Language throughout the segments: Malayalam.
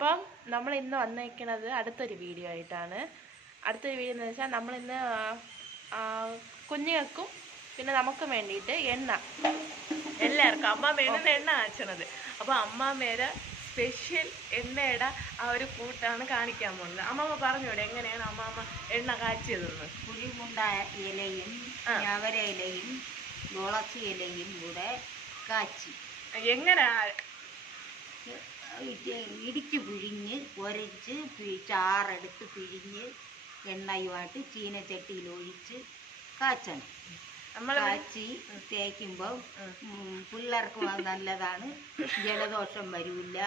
അപ്പം നമ്മൾ ഇന്ന് വന്നേക്കണത് അടുത്തൊരു വീഡിയോ ആയിട്ടാണ്. അടുത്തൊരു വീഡിയോ എന്ന് വെച്ചാൽ നമ്മളിന്ന് കുഞ്ഞുങ്ങൾക്കും പിന്നെ നമുക്കും വേണ്ടിയിട്ട് എണ്ണ. എല്ലാവർക്കും അമ്മ വേണ്ടുന്ന എണ്ണ കാച്ചണത്. അപ്പോൾ അമ്മാമ്മേരെ സ്പെഷ്യൽ എണ്ണയുടെ ആ ഒരു കൂട്ടാണ് കാണിക്കാൻ പോകുന്നത്. അമ്മമ്മ പറഞ്ഞൂടെ എങ്ങനെയാണ് അമ്മാമ്മ എണ്ണ കാച്ചിയതെന്ന്? പുളിമുണ്ട ഇലയും. ഞവര ഇലയും മുളച്ച ഇലയും കൂടെ കാച്ചി. എങ്ങനെ? ഇത് ഇടിച്ച് പിഴിഞ്ഞ് ഒരച്ച് ചാറെടുത്ത് പിഴിഞ്ഞ് എണ്ണയുമായിട്ട് ചീനച്ചട്ടിയിൽ ഒഴിച്ച് കാച്ചണം. നമ്മൾ കാച്ചി തേക്കുമ്പോൾ പിള്ളേർക്കും നല്ലതാണ്. ജലദോഷം വരില്ല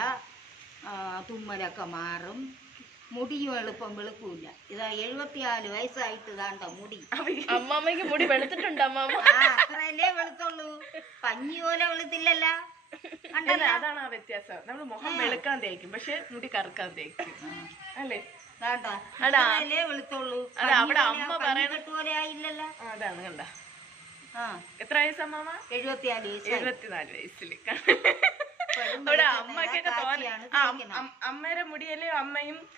തുമ്മലൊക്കെ മാറും. മുടിയും എളുപ്പം വെളുക്കൂല. ഇതാ എഴുപത്തിനാല് വയസ്സായിട്ട് ഇതാണ്ട മുടി? അമ്മാമ്മയ്ക്ക് മുടി വെളുത്തിട്ടുണ്ട് അമ്മാമ്മ. ആ അത്രയല്ലേ വെളുത്തുള്ളൂ. പഞ്ഞി പോലെ വെളുത്തില്ലല്ല. അതാണ് ആ വ്യത്യാസം. നമ്മൾ മുഖം വെളുക്കാൻ തേക്കും പക്ഷെ മുടി കറുക്കാൻ തേക്കും. അല്ലേ? വെളുത്തുള്ളൂ. അവിടെ അമ്മ പറയണ- അതാണ് കണ്ട. എത്ര വയസ്സ് അമ്മാമ്മ എഴുപത്തിനാല് ഇപ്പോഴും അവിടെ അമ്മക്കൊക്കെ അമ്മയുടെ മുടിയല്ലേ അമ്മയും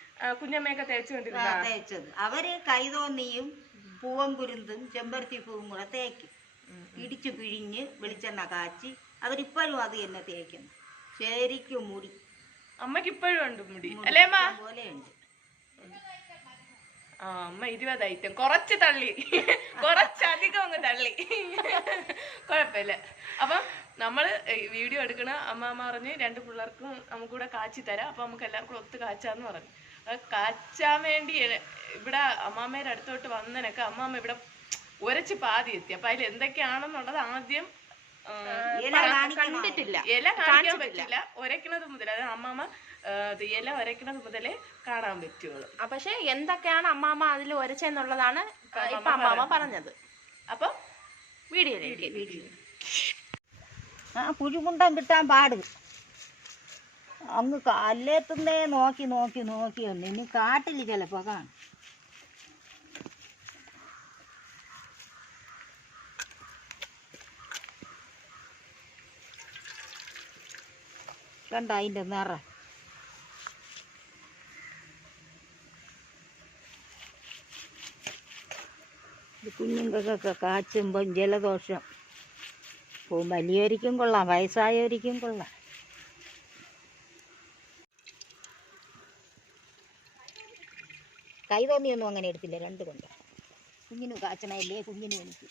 കുഞ്ഞമ്മയൊക്കെ തേച്ചുകൊണ്ടിരുന്ന തേച്ചത്. അവർ കൈതോന്നിയും പൂവൻ കുരുന്തും ചെമ്പരത്തി പൂവും കൂടെ തേക്കും. ഇടിച്ചു പിഴിഞ്ഞ് വെളിച്ചെണ്ണ കാച്ചി അവരിപ്പോഴും അത് തന്നെ തേക്കുന്നു. ശരിക്കും മുടി. അമ്മയ്ക്ക് ഇപ്പോഴും ഉണ്ട് മുടി. അല്ലേ അമ്മ? പോലെയുണ്ട് ആ അമ്മ ഇരുപത് ഐറ്റം. കുറച്ച് തള്ളി. കുറച്ചധികം അങ്ങ് തള്ളി. കുഴപ്പമില്ല. അപ്പം നമ്മൾ വീഡിയോ എടുക്കണ അമ്മ പറഞ്ഞ് രണ്ട് പിള്ളേർക്കും നമുക്കൂടെ കാച്ചി തരാം. അപ്പൊ നമുക്ക് എല്ലാവർക്കും ഒത്ത് കാച്ചാന്ന് പറഞ്ഞു. കാച്ചാൻ വേണ്ടി ഇവിടെ അമ്മാമ്മയുടെ അടുത്തോട്ട് വന്നതിനൊക്കെ അമ്മാമ്മ ഇവിടെ ഉരച്ച് പാതി എത്തി. അപ്പൊ അതിൽ എന്തൊക്കെയാണെന്നുള്ളത് ആദ്യം കണ്ടിട്ടില്ല. ഇല കാണിക്കാൻ പറ്റില്ല. ഒരയ്ക്കുന്നത് മുതൽ അതായത് അമ്മാമ്മ ഇത് ഇല ഒരയ്ക്കുന്നത് മുതലേ കാണാൻ പറ്റുള്ളൂ. പക്ഷെ എന്തൊക്കെയാണ് അമ്മാമ്മ അതിൽ ഒരച്ചെന്നുള്ളതാണ് ഇപ്പൊ അമ്മാമ്മ പറഞ്ഞത്. അപ്പൊ വീഡിയോ ആ കുഴിമുണ്ടം കിട്ടാൻ പാട് അങ്ങ് കല്ലേത്തുന്നേ നോക്കി നോക്കി നോക്കി ഒന്ന് ഇനി കാട്ടിൽ ചിലപ്പോ കാണും. കണ്ട അതിന്റെ നിറ. കുഞ്ഞുങ്ങൾക്കൊക്കെ കാച്ചുമ്പം ജലദോഷം. പോവും വലിയവരിക്കും കൊള്ളാം വയസ്സായവരിക്കും കൊള്ളാം. കൈ തോന്നിയൊന്നും അങ്ങനെ എടുത്തില്ല രണ്ട് കൊണ്ട്. കുഞ്ഞിനും കാച്ചണയല്ലേ കുഞ്ഞിനും എനിക്ക്.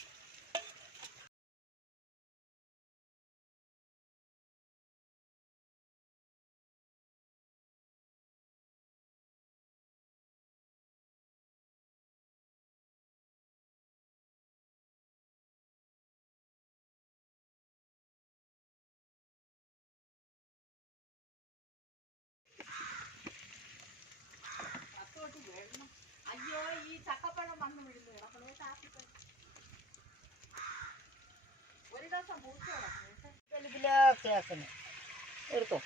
ദിവസം എടുത്തോ.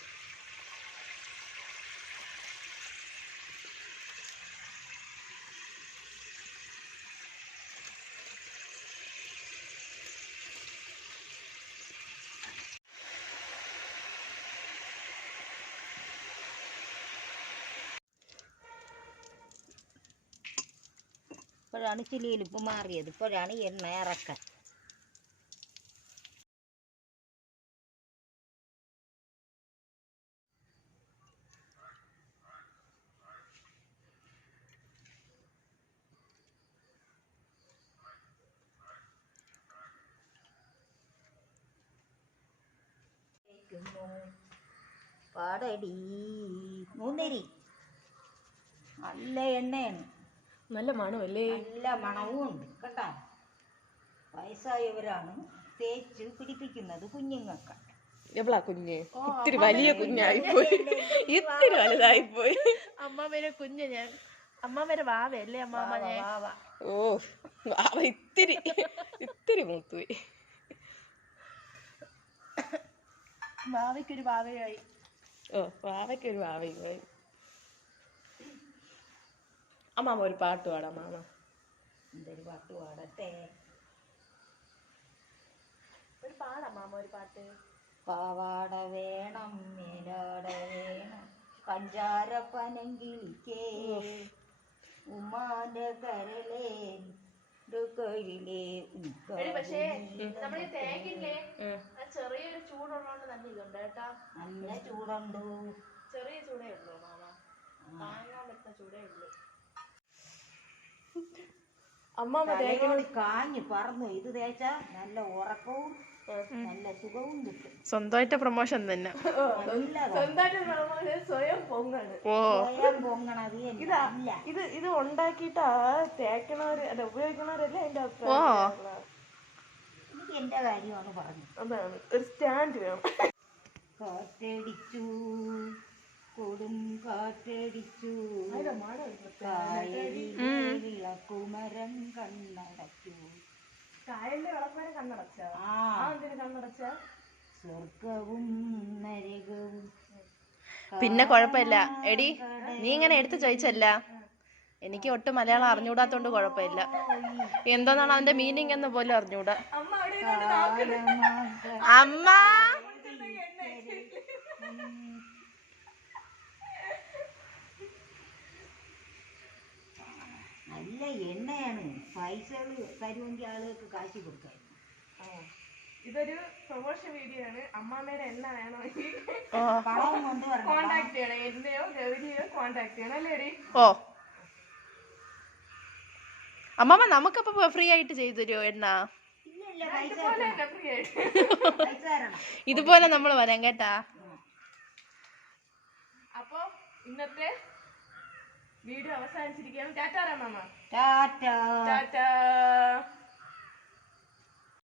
ഇപ്പോഴാണ് ചിലിയിൽ ഇപ്പം മാറിയത്. ഇപ്പോഴാണ് എണ്ണ ഇറക്കാൻ. തേക്കുന്നു. പാടടി. മൂന്നരി നല്ല എണ്ണയാണ്. നല്ല മണമല്ലേ? നല്ല മണവും ഉണ്ട് കേട്ടാ. വയസ്സായവരാണ് തേച്ച് പിടിപ്പിക്കുന്നത് കുഞ്ഞുങ്ങൾക്ക്. എവളാ കുഞ്ഞ്? ഇത്തിരി വലിയ കുഞ്ഞായി പോയി. ഇത്തിരി വലുതായി പോയി അമ്മാമേരെ കുഞ്ഞ് ഞാൻ. അമ്മാമേരെ വാവയല്ലേ അമ്മാമ്മ ഞാൻ. ഓ വാവ ഇത്തിരി ഇത്തിരി മൂത്തുപോയി വാവയ്ക്കൊരു വാവയായി. ഓ വാവയ്ക്കൊരു വാവയായി. അമ്മാമ ഒരു പാട്ട് പാടാം മാമ. എന്തൊരു പാട്ട് പാടട്ടെ? ഒരു പാടാം മാമ ഒരു പാട്ട്. പാവാട വേണം മേലാട വേണം. പഞ്ചാര പനങ്കിളിക്കേ. ഉമ്മാന്റെ എടി പക്ഷേ നമ്മൾ അത് ചെറിയൊരു ചൂടുള്ളതുകൊണ്ട് നല്ല ഇതുണ്ട് കേട്ടാ. നല്ല ചൂടുണ്ട്. ചെറിയ ചൂടേ ഉള്ളൂ മാമ. താങ്ങാൻ പറ്റുന്ന ചൂടേ ഉള്ളൂ. അമ്മാമ്മ തലയോട് കാഞ്ഞ് പറന്നു ഇത് തേച്ചാ നല്ല ഉറക്കവും നല്ല സുഖവും കിട്ടും. സ്വന്തമായിട്ട് പ്രൊമോഷൻ തന്നെ. സ്വന്തമായിട്ട് നമ്മൾ സ്വയം പൊങ്ങാണ്. ഓ. സ്വയം പൊങ്ങണത് ഇല്ല. ഇത് ഇത് ഉണ്ടാക്കിയിട്ട് തേക്കണവര് അല്ല ഉപയോഗിക്കണവരല്ലേ എന്റെ അഭിപ്രായം എന്റെ കാര്യമാണ് പറഞ്ഞത് അതാണ് ഒരു സ്റ്റാൻഡ് വേണം. കാറ്റടിച്ചു കൊടും കാറ്റടിച്ചു കായലിലെ വിളക്കുമരം കണ്ണടയ്ക്കൂ. കായലിന്റെ വിളക്കുമരം കണ്ണടച്ച. ആ. ആ എന്തിനു കണ്ണടച്ച? സ്വർഗവും നരകവും പിന്നെ കുഴപ്പമില്ല. എടി നീ ഇങ്ങനെ എടുത്ത് ചോദിച്ചല്ല. എനിക്ക് ഒട്ടും മലയാളം അറിഞ്ഞൂടാത്തോണ്ട് കുഴപ്പമില്ല. എന്താന്നാണ് അതിന്റെ മീനിങ് എന്ന് പോലും അറിഞ്ഞൂടാ. അമ്മ അവിടെ ഇരുന്നോണ്ട് നോക്കുന്നു. കാലമാക അമ്മ നല്ല എണ്ണയാണ്. പൈസകൾ തരുമെങ്കിൽ ആളുകൾക്ക് കാശ് കൊടുക്കായിരുന്നു ആ. ഇതൊരു പ്രൊമോഷൻ വീഡിയോ ആണ്. അമ്മാമ്മയുടെ എണ്ണ വേണമെങ്കിൽ ഓ പണവും കൊണ്ടുവരണം കോണ്ടാക്ട് ചെയ്യണം. എന്നെയോ ഗൗരിയോ കോണ്ടാക്ട് ചെയ്യണം. അല്ലേ എടി ഓ. അമ്മമ്മ നമുക്കപ്പോ ഫ്രീ ആയിട്ട് ചെയ്തു തരുമോ എണ്ണ? ഇതുപോലെ നമ്മൾ വരാം കേട്ടാ. അപ്പൊ ഇന്നത്തെ വീഡിയോ അവസാനിച്ചിരിക്കുകയാണ്. ടാറ്റാ മാമ. ടാറ്റാ. ടാറ്റാ.